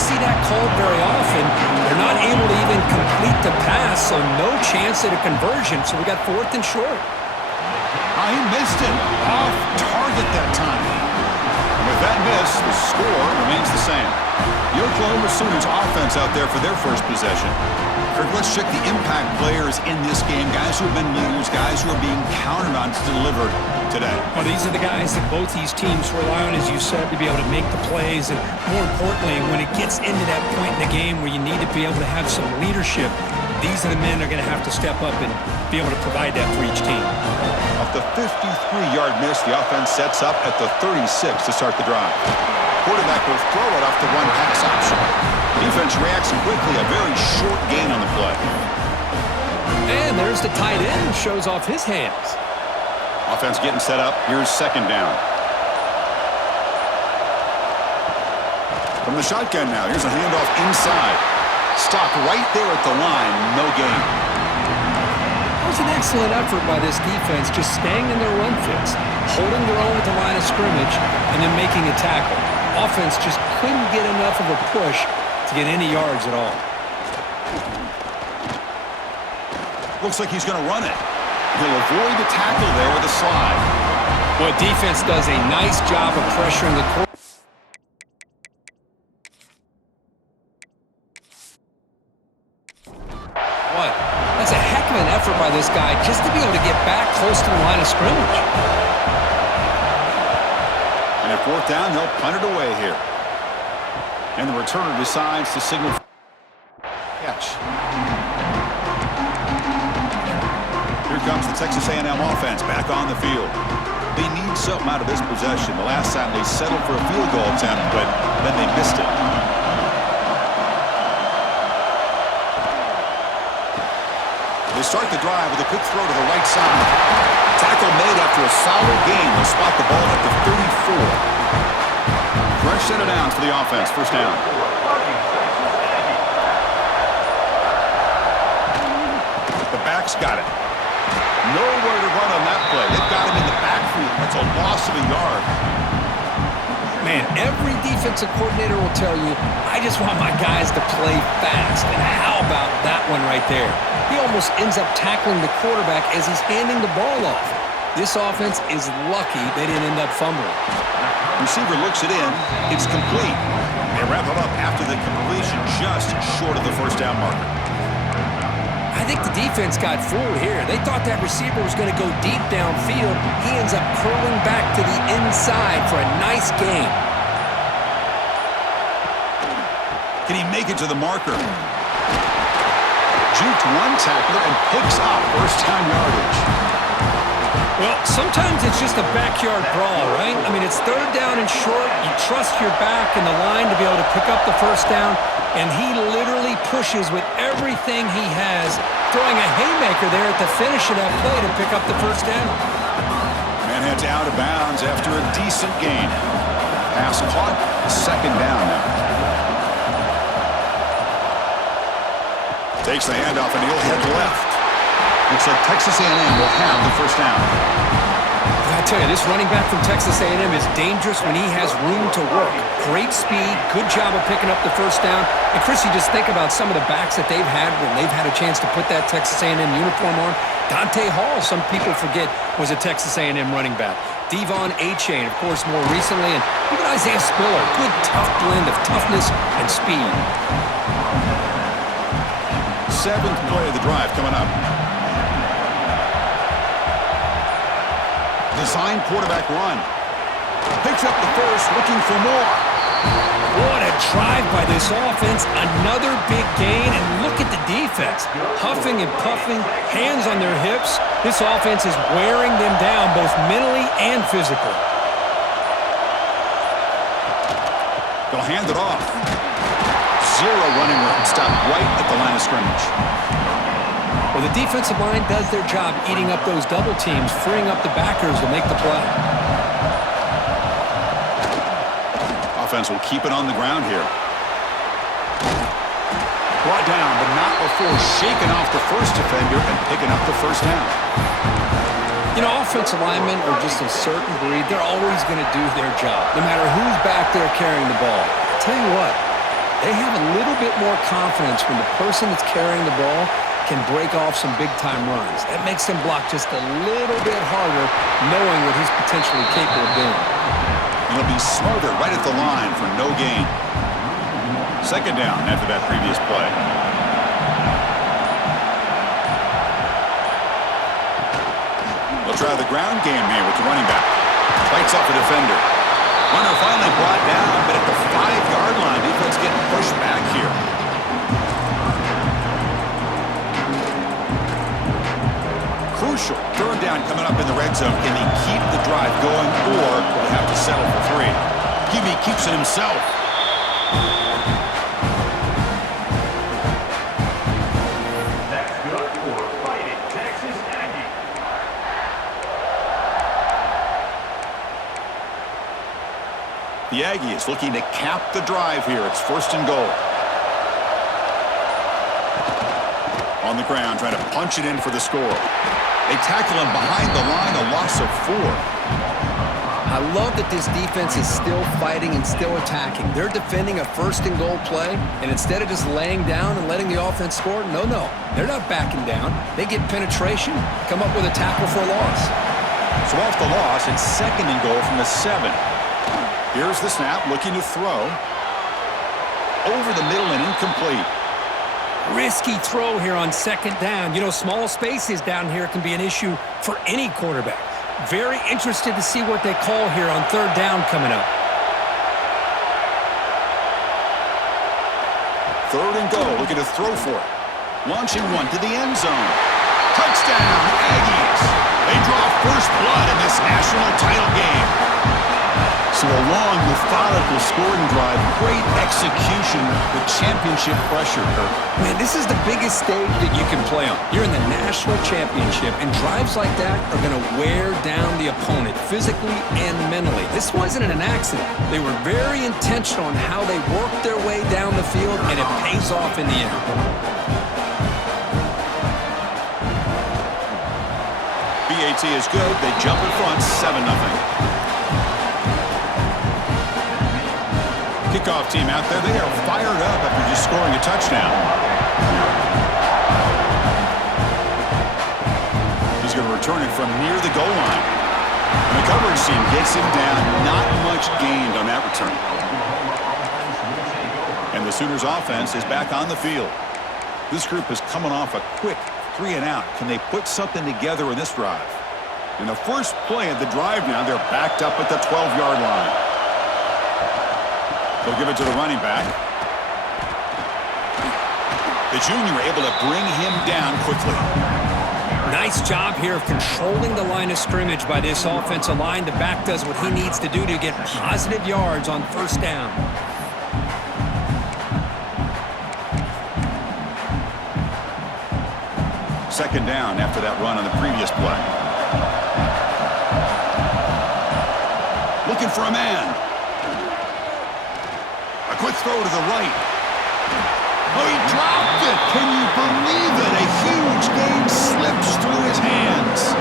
see that called very often. They're not able to even complete the pass, so no chance at a conversion. So we got 4th and short. He missed it. Off target that time. And with that miss, the score remains the same. The Oklahoma Sooners offense out there for their first possession. Kirk, let's check the impact players in this game. Guys who have been leaders, guys who are being counted on to deliver today. Well, these are the guys that both these teams rely on, as you said, to be able to make the plays. And more importantly, when it gets into that point in the game where you need to be able to have some leadership, these are the men that are going to have to step up and be able to provide that for each team. Off the 53-yard miss, the offense sets up at the 36 to start the drive. Quarterback will throw it off the one-pass option. Defense reacts quickly, a very short gain on the play. And there's the tight end, shows off his hands. Offense getting set up. Here's 2nd down. From the shotgun now, here's a handoff inside. Stopped right there at the line, no gain. That was an excellent effort by this defense, just staying in their run fits, holding their own at the line of scrimmage, and then making a tackle. Offense just couldn't get enough of a push to get any yards at all. Looks like he's going to run it. He'll avoid the tackle there with a slide. Well, defense does a nice job of pressuring the quarterback. That's a heck of an effort by this guy just to be able to get back close to the line of scrimmage. And at 4th down, they'll punt it away here. And the returner decides to signal for catch. Here comes the Texas A&M offense back on the field. They need something out of this possession. The last time they settled for a field goal attempt, but then they missed it. They start the drive with a quick throw to the right side. Tackle made after a solid gain. They'll spot the ball at the 34. Fresh set of downs for the offense. 1st down. The back's got it. Nowhere to run on that play. They've got him in the backfield. That's a loss of a yard. Man, every defensive coordinator will tell you, I just want my guys to play fast. And how about that one right there? He almost ends up tackling the quarterback as he's handing the ball off. This offense is lucky they didn't end up fumbling. Receiver looks it in. It's complete. They wrap it up after the completion, just short of the 1st down marker. I think the defense got fooled here. They thought that receiver was going to go deep downfield. He ends up curling back to the inside for a nice gain. Can he make it to the marker? Juked one tackler and picks up 1st down yardage. Well, sometimes it's just a backyard brawl, right? I mean, it's 3rd down and short. You trust your back and the line to be able to pick up the 1st down, and he literally pushes with everything he has, throwing a haymaker there at the finish of that play to pick up the 1st down. Man heads out of bounds after a decent gain. Pass caught, 2nd down now. Takes the handoff and he'll head left. Looks like Texas A&M will have the 1st down. I tell you, this running back from Texas A&M is dangerous when he has room to work. Great speed, good job of picking up the 1st down. And Chris, you just think about some of the backs that they've had when they've had a chance to put that Texas A&M uniform on. Dante Hall, some people forget, was a Texas A&M running back. Devon Achane, of course, more recently. And even Isaiah Spiller, good tough blend of toughness and speed. 7th play of the drive coming up. Design quarterback run. Picks up the 1st, looking for more. What a drive by this offense. Another big gain, and look at the defense. Huffing and puffing, hands on their hips. This offense is wearing them down both mentally and physically. They'll hand it off. 0 running room. Stopped right at the line of scrimmage. Well, the defensive line does their job eating up those double teams, freeing up the backers to make the play. Offense will keep it on the ground here. Brought down, but not before shaking off the 1st defender and picking up the 1st down. You know, offensive linemen are just a certain breed. They're always going to do their job, no matter who's back there carrying the ball. I tell you what, They have a little bit more confidence when the person that's carrying the ball can break off some big-time runs. That makes him block just a little bit harder, knowing what he's potentially capable of doing. He'll be smothered right at the line for no gain. Second down after that previous play. They'll try the ground game here with the running back. Fights off a defender. Runner finally brought down, but at the 5-yard line, defense getting pushed back here. Crucial. Third down coming up in the red zone. Can he keep the drive going, or will he have to settle for 3? QB keeps it himself. That's good for Fighting Texas Aggie. The Aggies looking to cap the drive here. It's 1st and goal. On the ground, trying to punch it in for the score. They tackle him behind the line, a loss of 4. I love that this defense is still fighting and still attacking. They're defending a 1st and goal play, and instead of just laying down and letting the offense score, no, they're not backing down. They get penetration, come up with a tackle for a loss. So off the loss, it's 2nd and goal from the 7. Here's the snap, looking to throw. Over the middle and incomplete. Risky throw here on 2nd down. You know, small spaces down here can be an issue for any quarterback. Very interested to see what they call here on 3rd down coming up. 3rd and goal, looking to throw for it. Launching one to the end zone. Touchdown, Aggies! They draw first blood in this national title game. So a long, methodical scoring drive, great execution with championship pressure, Kirk. Man, this is the biggest stage that you can play on. You're in the national championship, and drives like that are going to wear down the opponent physically and mentally. This wasn't an accident. They were very intentional on how they worked their way down the field, and it pays off in the end. BAT is good. They jump in front, 7-0. Kickoff team out there, they are fired up after just scoring a touchdown. He's going to return it from near the goal line. And the coverage team gets him down. Not much gained on that return. And the Sooners offense is back on the field. This group is coming off a quick 3-and-out. Can they put something together in this drive? In the first play of the drive now, they're backed up at the 12-yard line. They'll give it to the running back. The junior able to bring him down quickly. Nice job here of controlling the line of scrimmage by this offensive line. The back does what he needs to do to get positive yards on 1st down. Second down after that run on the previous play. Looking for a man. Quick throw to the right. Oh, he dropped it. Can you believe it? A huge gain slips through his hands.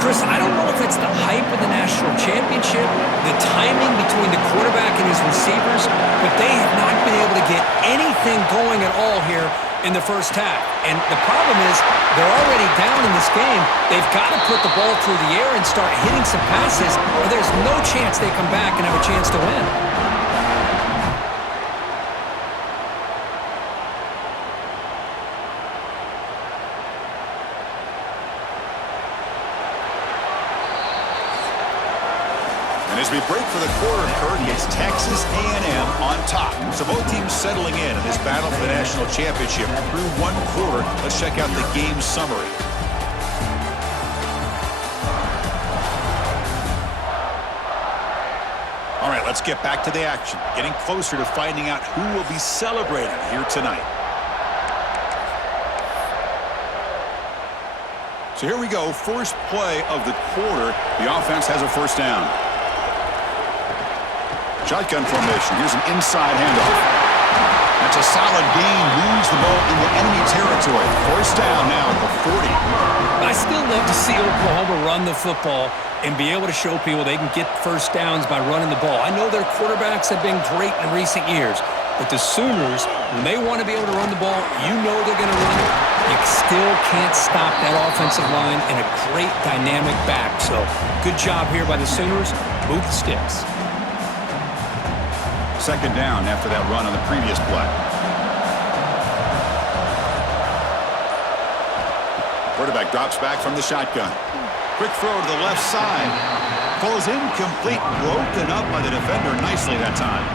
Chris, I don't know if it's the hype of the national championship, the timing between the quarterback and his receivers, but they have not been able to get anything going at all here in the first half. And the problem is they're already down in this game. They've got to put the ball through the air and start hitting some passes, or there's no chance they come back and have a chance to win. As we break for the quarter, Kirk, it's Texas A&M on top. So both teams settling in this battle for the national championship through one quarter. Let's check out the game summary. All right, let's get back to the action. Getting closer to finding out who will be celebrating here tonight. So here we go. First play of the quarter. The offense has a 1st down. Shotgun formation. Here's an inside handoff. That's a solid gain. Moves the ball into enemy territory. 1st down now at the 40. I still love to see Oklahoma run the football and be able to show people they can get 1st downs by running the ball. I know their quarterbacks have been great in recent years, But the Sooners, when they want to be able to run the ball, you know they're going to run it. You still can't stop that offensive line and a great dynamic back. So good job here by the Sooners. Move the sticks. Second down after that run on the previous play. Quarterback drops back from the shotgun. Quick throw to the left side. Falls incomplete, broken up by the defender nicely that time.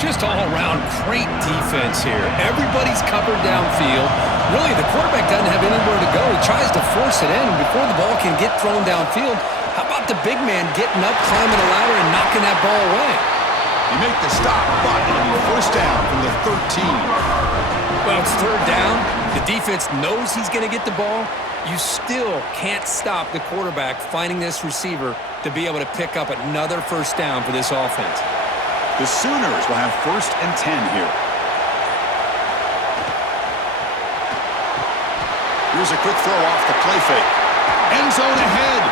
Just all around great defense here. Everybody's covered downfield. Really, the quarterback doesn't have anywhere to go. He tries to force it in before the ball can get thrown downfield. How about the big man getting up, climbing the ladder, and knocking that ball away? You make the stop, but it'll be first down from the 13. Well, it's third down. The defense knows he's going to get the ball. You still can't stop the quarterback finding this receiver to be able to pick up another first down for this offense. The Sooners will have 1st and 10 here. Here's a quick throw off the play fake. End zone ahead.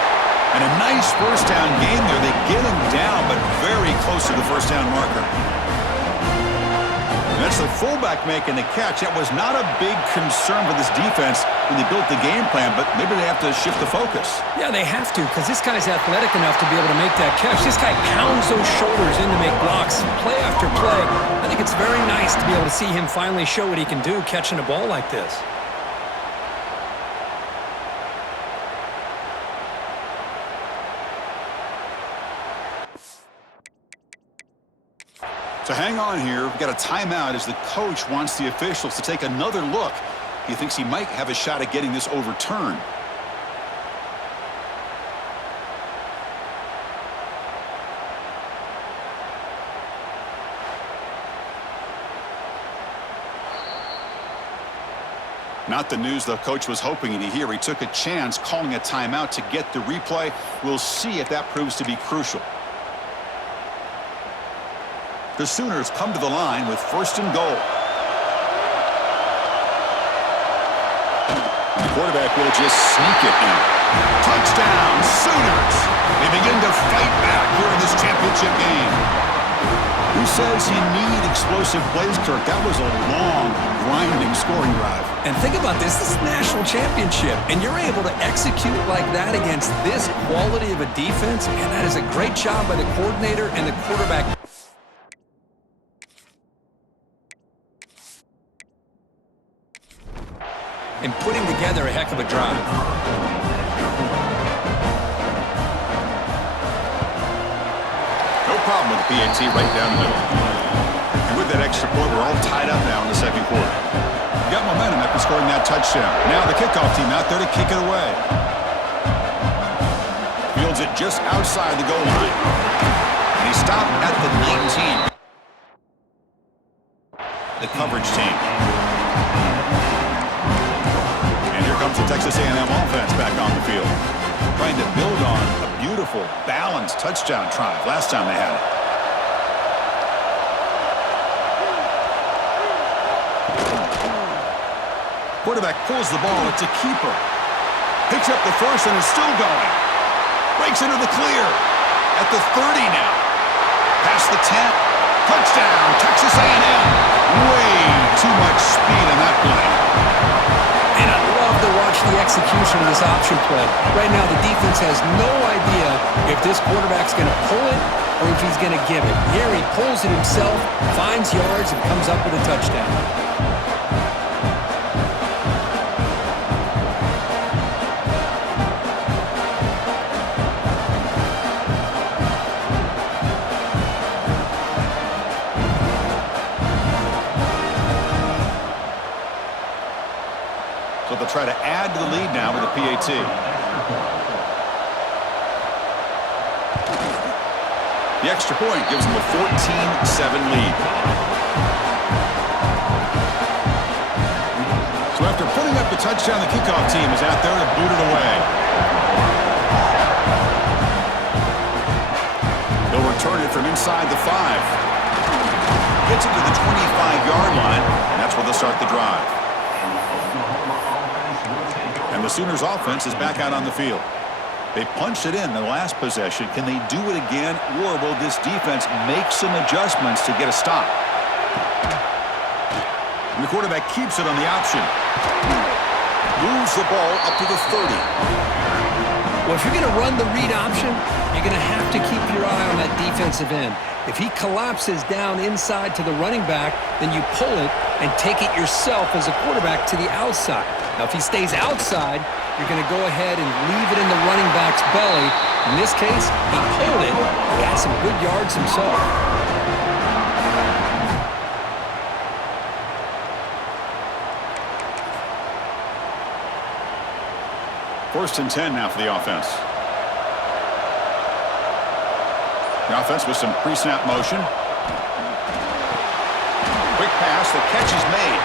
And a nice first down game there. They get him down, but very close to the first down marker. And that's the fullback making the catch. That was not a big concern for this defense when they built the game plan, but maybe they have to shift the focus. Yeah, they have to, because this guy's athletic enough to be able to make that catch. This guy pounds those shoulders in to make blocks play after play. I think it's very nice to be able to see him finally show what he can do catching a ball like this. So hang on here. We've got a timeout as the coach wants the officials to take another look. He thinks he might have a shot at getting this overturned. Not the news the coach was hoping to hear. He took a chance calling a timeout to get the replay. We'll see if that proves to be crucial. The Sooners come to the line with 1st and goal. The quarterback will just sneak it in. Touchdown, Sooners! They begin to fight back here in this championship game. Who says you need explosive plays, Kirk? That was a long, grinding scoring drive. And think about this. This is a national championship, and you're able to execute like that against this quality of a defense, and that is a great job by the coordinator and the quarterback. And putting together a heck of a drive. No problem with the PAT right down the middle. And with that extra point, we're all tied up now in the second quarter. Got momentum after scoring that touchdown. Now the kickoff team out there to kick it away. Fields it just outside the goal line. And he stopped at the 19. The coverage team. Comes the Texas A&M offense back on the field, trying to build on a beautiful, balanced touchdown drive last time they had it. Quarterback pulls the ball. It's a keeper. Picks up the first and is still going. Breaks into the clear at the 30 now. Past the 10. Touchdown, Texas A&M. Way too much speed on that play. And I love to watch the execution of this option play. Right now, the defense has no idea if this quarterback's going to pull it or if he's going to give it. Here he pulls it himself, finds yards, and comes up with a touchdown. So they'll try to add to the lead now with a PAT. The extra point gives them a 14-7 lead. So after putting up the touchdown, the kickoff team is out there to boot it away. They'll return it from inside the 5. Gets it to the 25-yard line, and that's where they'll start the drive. And the Sooners offense is back out on the field. They punched it in the last possession. Can they do it again, or will this defense make some adjustments to get a stop? And the quarterback keeps it on the option. Moves the ball up to the 30. Well, if you're going to run the read option, you're going to have to keep your eye on that defensive end. If he collapses down inside to the running back, then you pull it and take it yourself as a quarterback to the outside. Now, if he stays outside, you're going to go ahead and leave it in the running back's belly. In this case, he pulled it, got some good yards himself. First and 10 now for the offense. The offense with some pre-snap motion. Quick pass, the catch is made.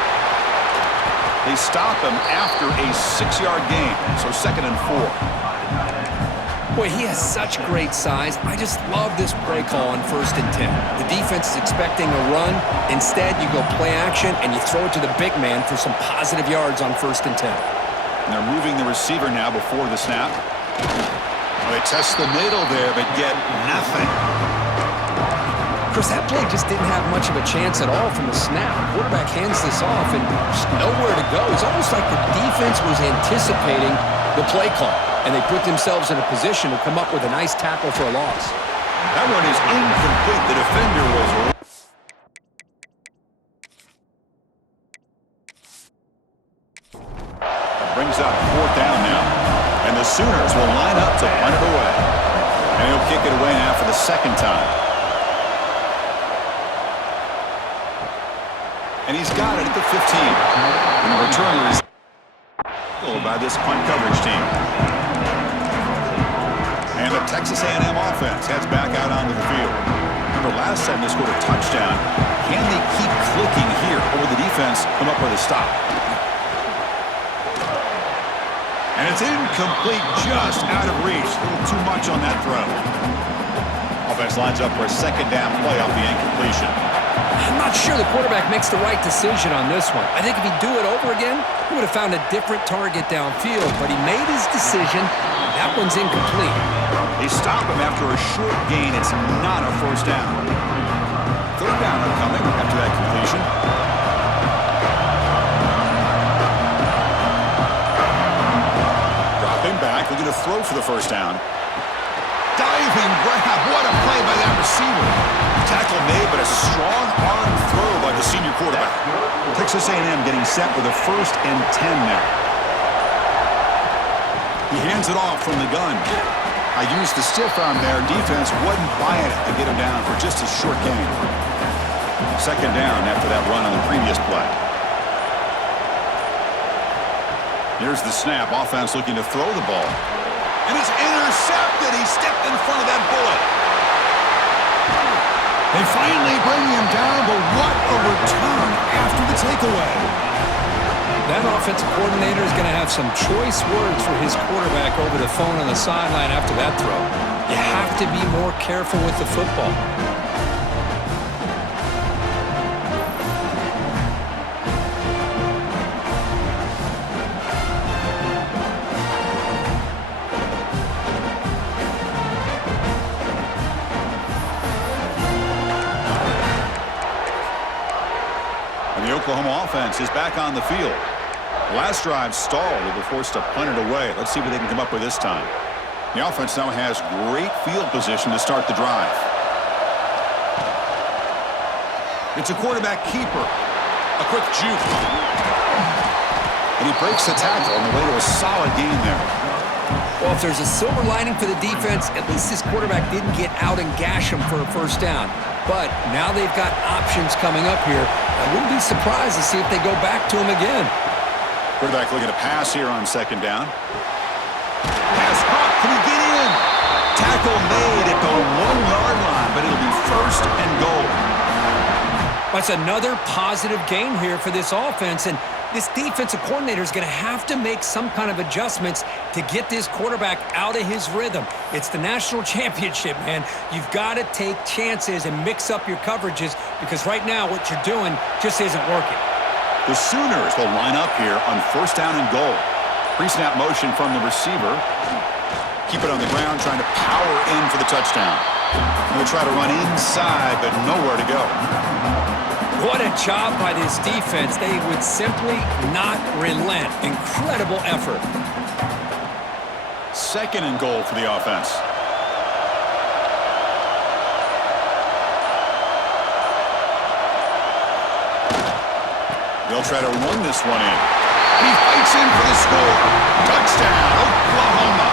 They stop him after a 6-yard gain, so 2nd and 4. Boy, he has such great size. I just love this play call on 1st and 10. The defense is expecting a run. Instead, you go play action and you throw it to the big man for some positive yards on 1st and 10. And they're moving the receiver now before the snap. Well, they test the middle there, but get nothing. Chris, that play just didn't have much of a chance at all from the snap. Quarterback hands this off and just nowhere to go. It's almost like the defense was anticipating the play call, and they put themselves in a position to come up with a nice tackle for a loss. That one is incomplete. The defender was... Brings up 4th down now. And the Sooners will line up to punt it away. And he'll kick it away now for the 2nd time. And he's got it at the 15. And the returner is by this punt coverage team. And the Texas A&M offense heads back out onto the field. Remember, last time they scored a touchdown. Can they keep clicking here, or will the defense come up with a stop? And it's incomplete, just out of reach. A little too much on that throw. Offense lines up for a 2nd down play off the incompletion. I'm not sure the quarterback makes the right decision on this one. I think if he'd do it over again, he would have found a different target downfield, but he made his decision. That one's incomplete. They stop him after a short gain. It's not a 1st down. 3rd down coming after that completion. Back, looking to throw for the 1st down. Diving grab, what a play by that receiver. Tackle made, but a strong arm throw by the senior quarterback. Texas A&M getting set with a 1st and 10 now. He hands it off from the gun. I used the stiff arm there. Defense wasn't buying it to get him down for just a short gain. 2nd down after that run on the previous play. Here's the snap. Offense looking to throw the ball. And it's intercepted. He stepped in front of that bullet. They finally bring him down, but what a return after the takeaway. That offensive coordinator is going to have some choice words for his quarterback over the phone on the sideline after that throw. You have to be more careful with the football. The Oklahoma offense is back on the field. Last drive stalled. They were forced to punt it away. Let's see what they can come up with this time. The offense now has great field position to start the drive. It's a quarterback keeper. A quick juke. And he breaks the tackle on the way to a solid gain there. Well, if there's a silver lining for the defense, at least this quarterback didn't get out and gash him for a 1st down. But now they've got options coming up here. I wouldn't be surprised to see if they go back to him again. Quarterback looking to pass here on 2nd down. Pass caught. Can he get in? Tackle made at the 1-yard line, but it'll be 1st and goal. That's another positive gain here for this offense, and this defensive coordinator is going to have to make some kind of adjustments to get this quarterback out of his rhythm. It's the national championship, man. You've got to take chances and mix up your coverages because right now what you're doing just isn't working. The Sooners will line up here on 1st down and goal. Pre-snap motion from the receiver. Keep it on the ground, trying to power in for the touchdown. They'll try to run inside, but nowhere to go. What a job by this defense. They would simply not relent. Incredible effort. 2nd and goal for the offense. They'll try to run this one in. And he fights in for the score. Touchdown, Oklahoma.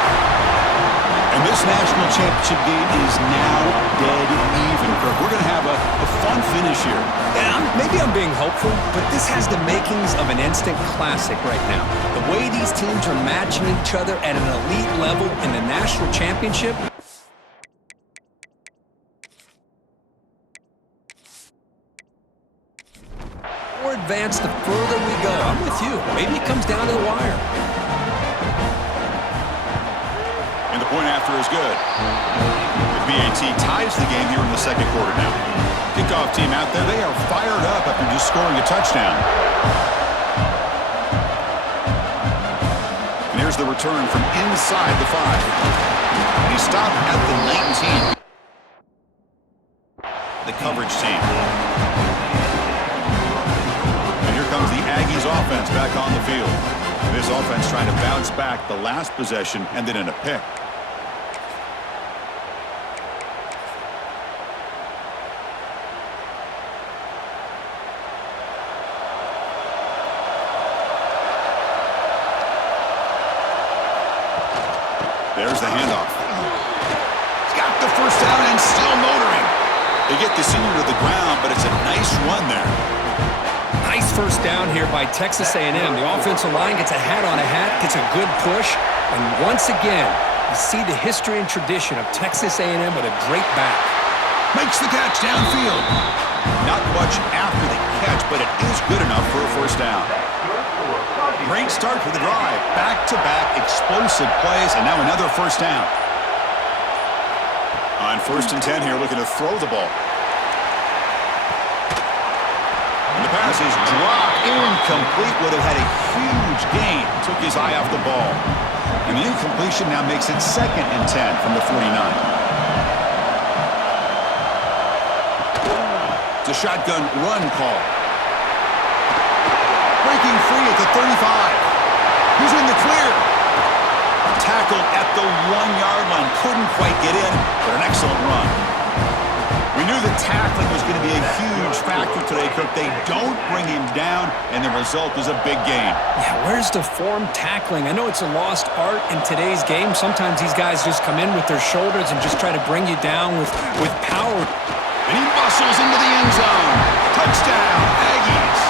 And this national championship game is now dead even, Kirk. We're going to have a fun finish here. Yeah, maybe I'm being hopeful, but this has the makings of an instant classic right now. The way these teams are matching each other at an elite level in the national championship. More advanced the further we go. I'm with you. Maybe it comes down to the wire. And the point after is good. The BAT ties the game here in the 2nd quarter now. Kickoff team out there, they are fired up after just scoring a touchdown. And here's the return from inside the 5. And he stopped at the 19. The coverage team. And here comes the Aggies offense back on the field. This offense trying to bounce back the last possession and then in a pick. There's the handoff. He's got the first down and still motoring. They get the senior to the ground, but it's a nice run there. Nice first down here by Texas A&M. The offensive line gets a hat on a hat, gets a good push, and once again, you see the history and tradition of Texas A&M with a great back. Makes the catch downfield. Not much after the catch, but it is good enough for a first down. Great start for the drive. Back-to-back explosive plays, and now another first down. On 1st and 10 here, looking to throw the ball. And the pass is dropped. Incomplete. Would have had a huge gain. Took his eye off the ball. And the incompletion now makes it 2nd and 10 from the 49. It's a shotgun run call. Breaking free at the 35. He's in the clear. Tackled at the 1-yard line. Couldn't quite get in, but an excellent run. We knew that tackling was going to be a huge factor today, Cook. They don't bring him down, and the result is a big gain. Yeah, where's the form tackling? I know it's a lost art in today's game. Sometimes these guys just come in with their shoulders and just try to bring you down with power. And he muscles into the end zone. Touchdown, Aggies.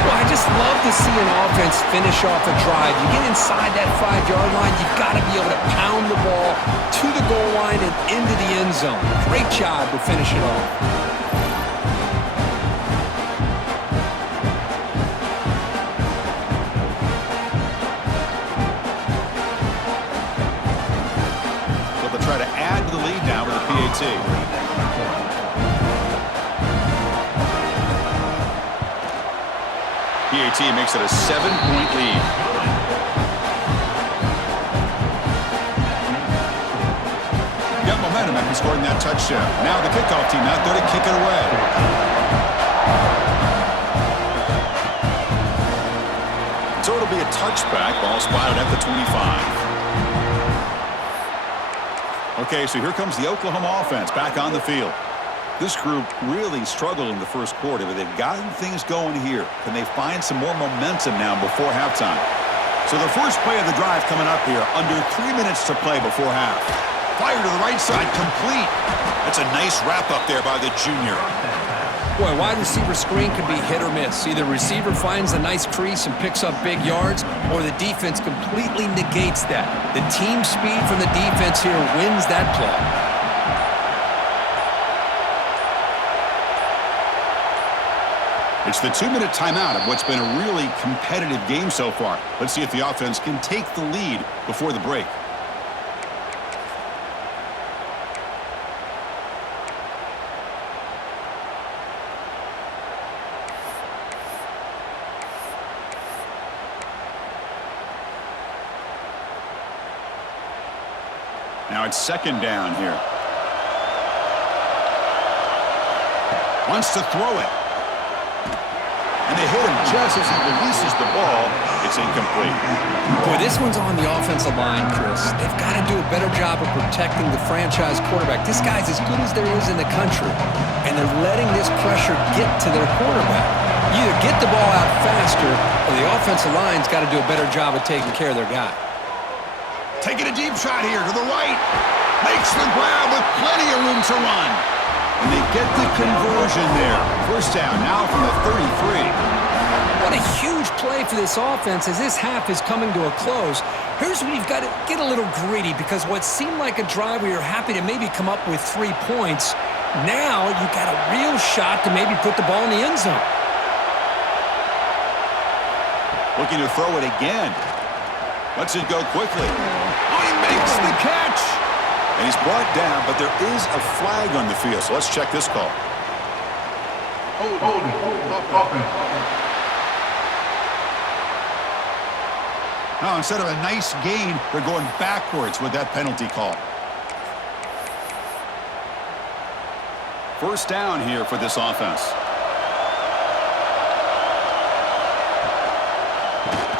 Well, I just love to see an offense finish off a drive. You get inside that 5-yard line, you've got to be able to pound the ball to the goal line and into the end zone. Great job to finish it off. So they'll try to add to the lead now with the PAT. PAT makes it a 7-point lead. Got momentum after scoring that touchdown. Now the kickoff team out there to kick it away. So it'll be a touchback. Ball spotted at the 25. Okay, so here comes the Oklahoma offense back on the field. This group really struggled in the first quarter, but they've gotten things going here. Can they find some more momentum now before halftime? So the first play of the drive coming up here, under 3 minutes to play before half. Fire to the right side, complete. That's a nice wrap up there by the junior. Boy, wide receiver screen can be hit or miss. Either receiver finds a nice crease and picks up big yards, or the defense completely negates that. The team speed from the defense here wins that play. It's the 2-minute timeout of what's been a really competitive game so far. Let's see if the offense can take the lead before the break. Now it's 2nd down here. Wants to throw it. and they hit him just as he releases the ball. It's incomplete. Boy, this one's on the offensive line, Chris. They've got to do a better job of protecting the franchise quarterback. This guy's as good as there is in the country, and they're letting this pressure get to their quarterback. You either get the ball out faster, or the offensive line's got to do a better job of taking care of their guy. Taking a deep shot here to the right. Makes the grab with plenty of room to run. And they get the conversion there. First down now from the 33. What a huge play for this offense as this half is coming to a close. Here's where you've got to get a little greedy, because what seemed like a drive where you're happy to maybe come up with 3 points, now you've got a real shot to maybe put the ball in the end zone. Looking to throw it again. Lets it go quickly. Oh, he makes the catch. And he's brought down, but there is a flag on the field. So let's check this call. Hold. Now, instead of a nice gain, they're going backwards with that penalty call. First down here for this offense.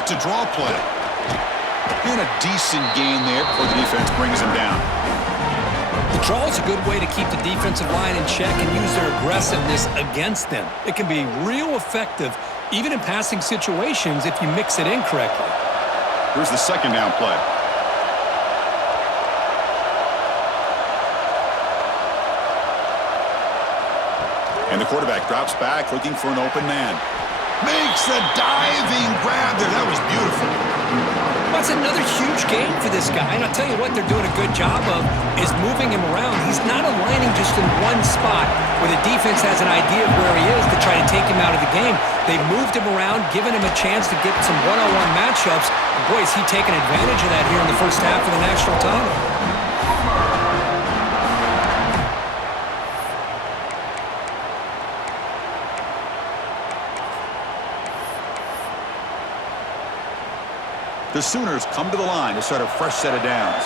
It's a draw play. And a decent gain there before the defense brings him down. The draw is a good way to keep the defensive line in check and use their aggressiveness against them. It can be real effective, even in passing situations, if you mix it in correctly. Here's the second down play. And the quarterback drops back, looking for an open man. Makes the diving grab there. That was beautiful. That's another huge game for this guy, and I'll tell you what they're doing a good job of is moving him around. He's not aligning just in one spot where the defense has an idea of where he is to try to take him out of the game. They've moved him around, given him a chance to get some one-on-one matchups. And boy, is he taking advantage of that here in the first half of the national title. The Sooners come to the line to start a fresh set of downs.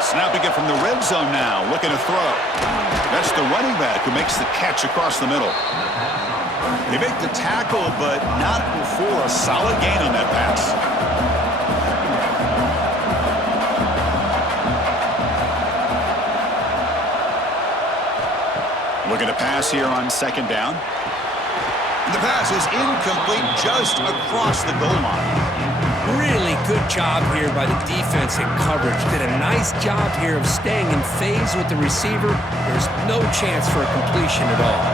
Snapping it from the red zone now, looking to throw. That's the running back who makes the catch across the middle. They make the tackle, but not before a solid gain on that pass. Looking to pass here on second down. And the pass is incomplete just across the goal line. Really good job here by the defense in coverage. Did a nice job here of staying in phase with the receiver. There's no chance for a completion at all.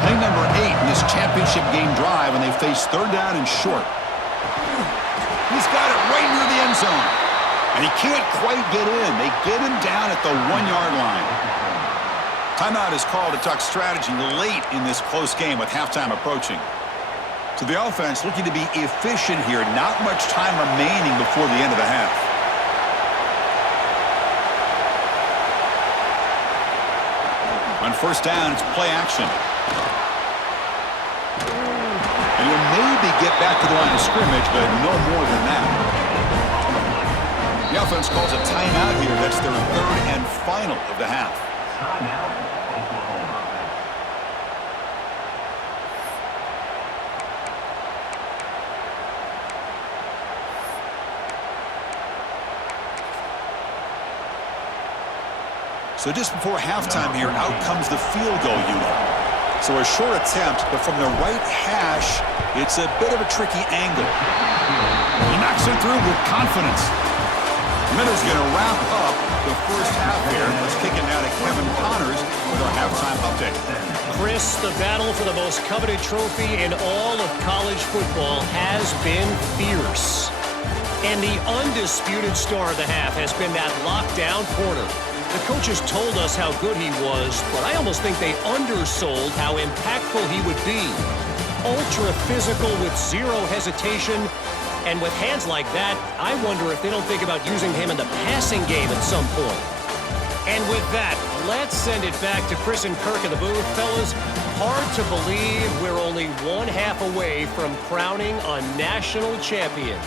Play number 8 in this championship game drive, and they face third down and short. He's got it right near the end zone. And he can't quite get in. They get him down at the 1-yard line. Timeout is called to talk strategy late in this close game with halftime approaching. So the offense looking to be efficient here. Not much time remaining before the end of the half. On first down, it's play action. And he'll maybe get back to the line of scrimmage, but no more than that. The offense calls a timeout here. That's their third and final of the half. So just before halftime here, out comes the field goal unit. So a short attempt, but from the right hash, it's a bit of a tricky angle. He knocks it through with confidence. Minnows going to wrap up the first half here. Let's kick it now to Kevin Connors with our halftime update. Chris, the battle for the most coveted trophy in all of college football has been fierce. And the undisputed star of the half has been that lockdown corner. The coaches told us how good he was, but I almost think they undersold how impactful he would be. Ultra physical with zero hesitation. And with hands like that, I wonder if they don't think about using him in the passing game at some point. And with that, let's send it back to Chris and Kirk in the booth. Fellas, hard to believe we're only one half away from crowning a national champion.